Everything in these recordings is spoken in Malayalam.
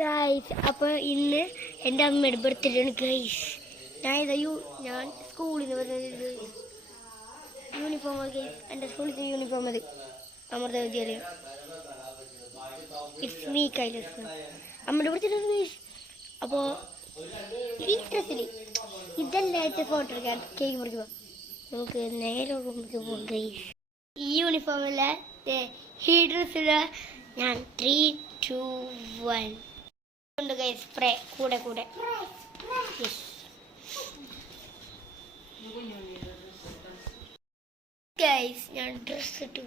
ഗൈസ്, അപ്പോൾ ഇന്ന് എൻ്റെ അമ്മയുടെ ബർത്ത്ഡേ ആണ് ഗൈസ്. ഞാൻ സ്കൂളിൽ നിന്ന് വരുന്നത് യൂണിഫോം ഗൈസ്. എൻ്റെ സ്കൂളിലത്തെ യൂണിഫോം അത് അമൃത വിദ്യാലയം. It's me Kailas. അമ്മയുടെ ബർത്ത്ഡേ ഗൈസ്. അപ്പോൾ ഈ ഡ്രസ്സിൽ ഇതെല്ലായിട്ട് ഫോട്ടോ എടുക്കാൻ കേക്ക് മുറിക്കുമ്പോൾ നമുക്ക് നേരെ പോകും ഗൈസ്. ഈ യൂണിഫോമിലെ ഈ ഡ്രസ്സിൽ ഞാൻ 3, 2, 1 ഉണ്ട് ഗൈസ്. സ്പ്രേ കൂടെ ഗൈസ്. ഞാൻ ഡ്രസ് ഇട്ട്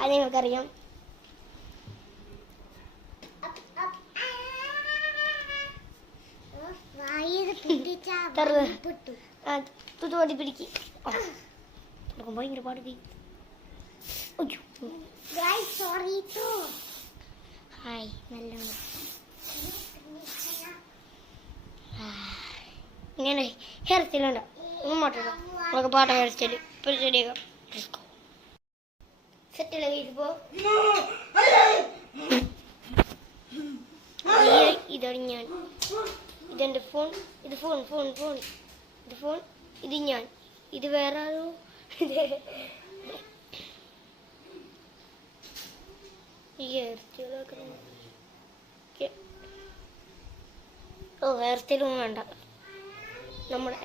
അത് നിങ്ങൾക്കറിയാം. തുതുവണ്ടി പിടിക്ക് ഭയങ്കര പാട്. ഹായ്, നല്ലോണം ഇങ്ങനെ ഹെയർ സ്റ്റൈലുണ്ടോ? മാറ്റണം നമുക്ക് പാട്ട ഹെയർ സ്റ്റൈൽ ഇപ്പോൾ ശരിയാക്കാം. സെറ്റല്ലേ ഇതിപ്പോ? ഇതാണ് ഞാൻ. ഇതെൻ്റെ ഫോൺ. ഇത് ഫോൺ ഇത് ഫോൺ. ഇത് ഞാൻ. ഇത് വേറെ ആരോ. ഹെയർ സ്റ്റൈലൊന്നും വേണ്ട.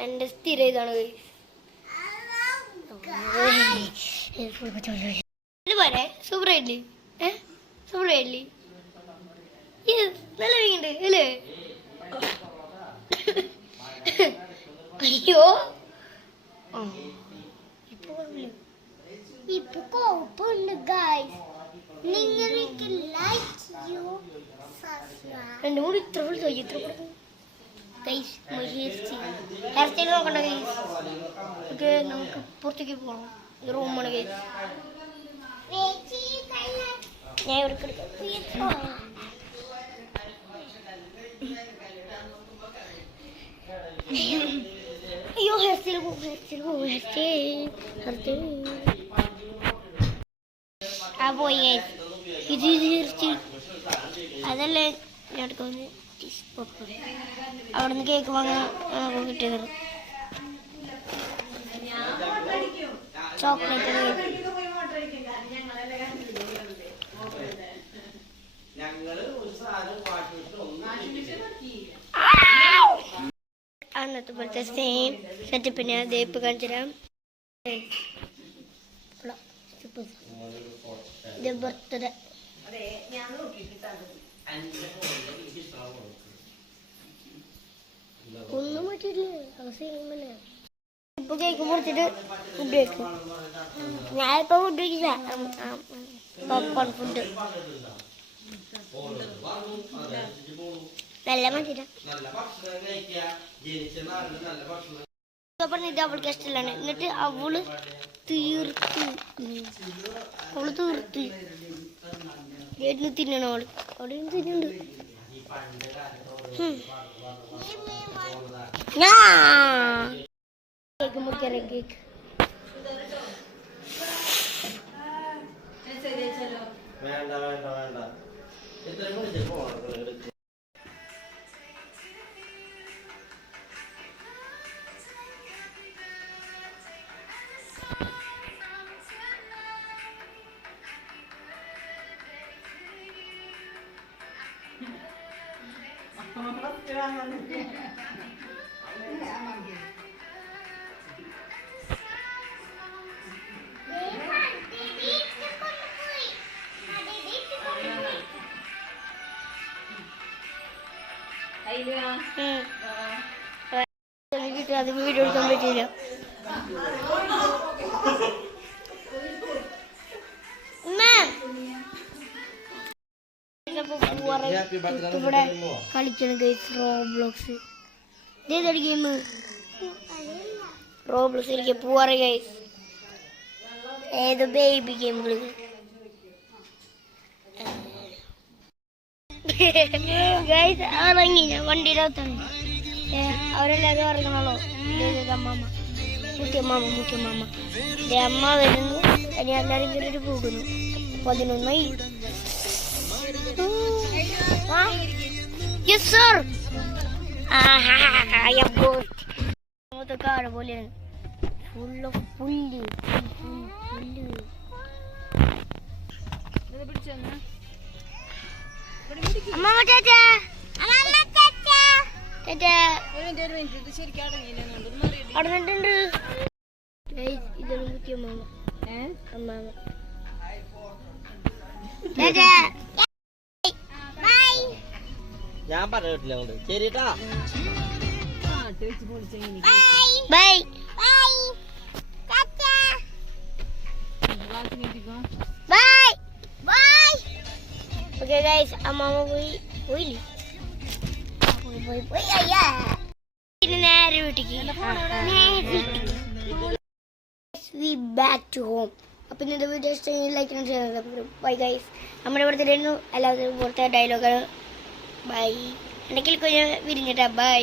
എൻ്റെ സ്ഥിരം ഇതാണ് പോരെ. സൂപ്പറായില്ലേ? സൂപ്പറായില്ലേ? നല്ല വീണ്ട് അല്ലേ? അയ്യോ, ഇപ്പൊ കോപ്പുണ്ട് ഗൈസ്. നിങ്ങൾക്ക് രണ്ടും കൂടി ഇത്ര ഗൈസ്. ഹെയർ സ്റ്റൈൽ നോക്കണ്ട ഗൈസ്. ഓക്കെ, നമുക്ക് പുറത്തേക്ക് പോകണം. റൂമാണ് ഗൈസ്. ഞാൻ ഇവിടെ അയ്യോ, ഹെയർ സ്റ്റൈൽ പോയി ഗൈസ്. ഇത് ഹെയർ സ്റ്റൈൽ അതല്ലേ ഞാൻ എടുക്കുന്നത്. അവിടെ നിന്ന് കേക്ക് വാങ്ങാൻ കിട്ടിയത് ചോക്ലേറ്റ്. അന്നത്തെ പോലത്തെ സെയിം സെറ്റപ്പിന് അതേപ്പ് കാണിച്ചു തരാം. ഇത് ബർത്ത്ഡേ. ഒന്നും പറ്റിയില്ലേ? ഇപ്പൊ കേക്ക് മുറിച്ചിട്ട് ഫുഡ് കഴിക്കും. ഞാനിപ്പോ ഫുഡ് കഴിക്കില്ല. പോപ്കോൺ ഫുഡ് നല്ല മതിയില്ല. പറഞ്ഞിട്ട് അവൾക്ക് ഇഷ്ടമല്ലാണ്. എന്നിട്ട് അവള് തീർത്ത് വീട്ടിൽ തിന്നണം. അവിടെ തിന്നുണ്ട്. കേക്ക് മുറിക്കാറ കേക്ക്. അത് വീഡിയോ എടുക്കാൻ പറ്റില്ല. ഇവിടെ കളിക്കണം ഗൈസ്. റോബ്ലോക്സ്. ഇതേതൊരു ഗെയിം? റോബ്ലോക്സ് എനിക്ക് പോവാറ് ഗൈസ്. ഏത് ബേബി ഗെയിമുകൾ ഗൈസ്. ഇറങ്ങി ഞാൻ വണ്ടിയിലകത്താണ്. അവരെല്ലാവരും ഇറങ്ങണല്ലോ. അമ്മമ്മ മുഖ്യമ്മ അമ്മ വരുന്നു. ഇനി എല്ലാവരും കയറിയിട്ട് പോകുന്നു. 11 യെസ് സർ. കാട് പോലെയാണ്, ഫുൾ ഓഫ് പുല്ല്. അമ്മ ടാറ്റാ. അടങ്ങിട്ടുണ്ട്. ഇതൊന്നും കുത്തി അമ്മാമ. ഞാൻ പറഞ്ഞിട്ടില്ല ശരിട്ടാ. Bye. Bye. Bye. Okay guys, അമ്മാമ പോയില്ലേ? പിന്നെ നേരെ വീട്ടിക്ക്. We back to home. അപ്പം ഇന്നത്തെ വീഡിയോ ഇഷ്ടമെങ്കിൽ ലൈക്ക് ചെയ്യുന്നത്. Bye guys. നമ്മുടെ ഇവിടുത്തെ എല്ലാവരും പുറത്തെ ഡയലോഗാണ്. ബൈ. എന്തെങ്കിലും കുഞ്ഞ് വിരിഞ്ഞിട്ടാ. ബൈ.